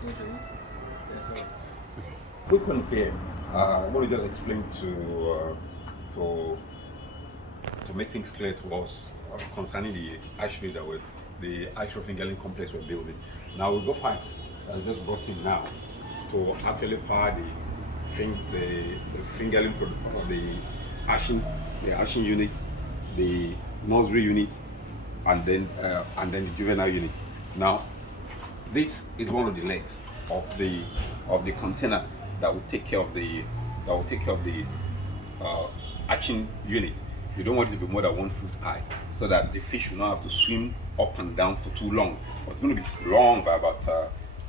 Okay. Yes, sir. Quick one here. I want to just explain to to make things clear to us concerning the hatchery the hatchery fingerling complex we're building. Now we've got pipes that are just brought in now to actually power the fingerling of the hatching unit, the nursery unit, and then the juvenile unit. Now this is one of the legs of the container that will take care of the uh, hatching unit. You don't want it to be more than 1 foot high, so that the fish will not have to swim up and down for too long. But it's going to be long by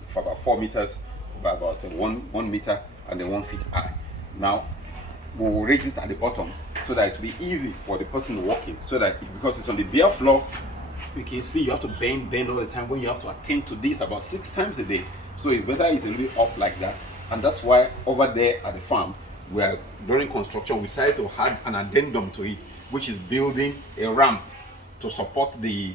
for about 4 meters, by about 1 meter, and then 1 feet high. Now we will raise it at the bottom so that it will be easy for the person walking. So that because it's on the bare floor, you can see you have to bend all the time when you have to attend to this about 6 times a day. So it's better it's a little bit up like that. And that's why over there at the farm, during construction, we decided to add an addendum to it, which is building a ramp to support the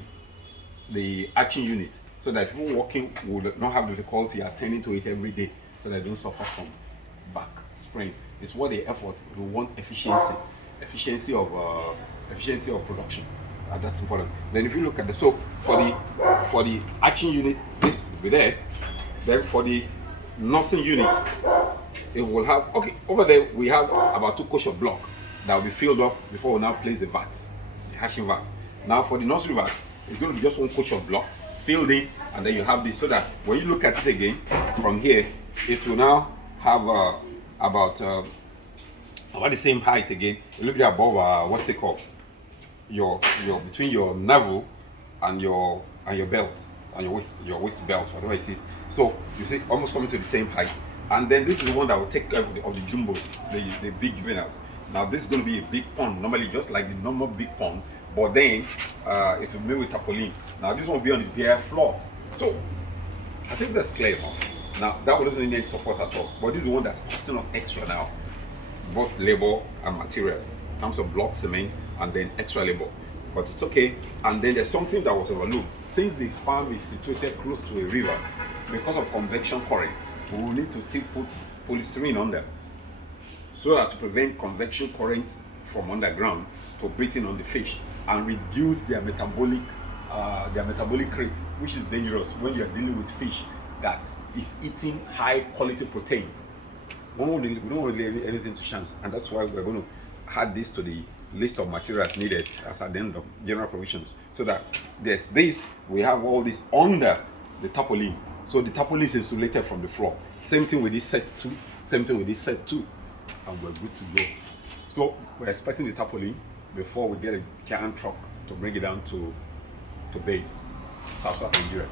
hatching unit, so that people walking will not have difficulty attending to it every day, so that they don't suffer from back sprain. It's what the effort. We want efficiency of production. And that's important. Then if you look at so for the hatching unit, this will be there. Then for the nursing unit, it will have, okay, over there we have about 2 coach of block that will be filled up before we now place the vats, the hatching vats. Now for the nursery vats, it's going to be just 1 coach of block filled in, and then you have this, so that when you look at it again from here, it will now have about the same height again, a little bit above what's it called, your between your navel and your belt and your waist belt, whatever it is. So you see, almost coming to the same height. And then this is the one that will take care of the jumbos, the big juveniles. Now this is going to be a big pond, normally just like the normal big pond, but then it will be made with tarpaulin. Now this one will be on the bare floor. So I think that's clear enough. Now that one doesn't need any support at all, but this is the one that's costing us extra now, both labor and materials, in terms of block cement and then extra labor. But it's okay. And then there's something that was overlooked. Since the farm is situated close to a river, because of convection current, we will need to still put polystyrene on them, so as to prevent convection current from underground to breathe in on the fish and reduce their metabolic rate, which is dangerous when you are dealing with fish that is eating high quality protein. We don't want to leave anything to chance, and that's why we're going to add this to the list of materials needed as at the end of general provisions, so that there's this, we have all this under the tarpaulin, so the tarpaulin is insulated from the floor. Same thing with this set 2, and we're good to go. So we're expecting the tarpaulin before we get a giant truck to bring it down to base, South Nigeria.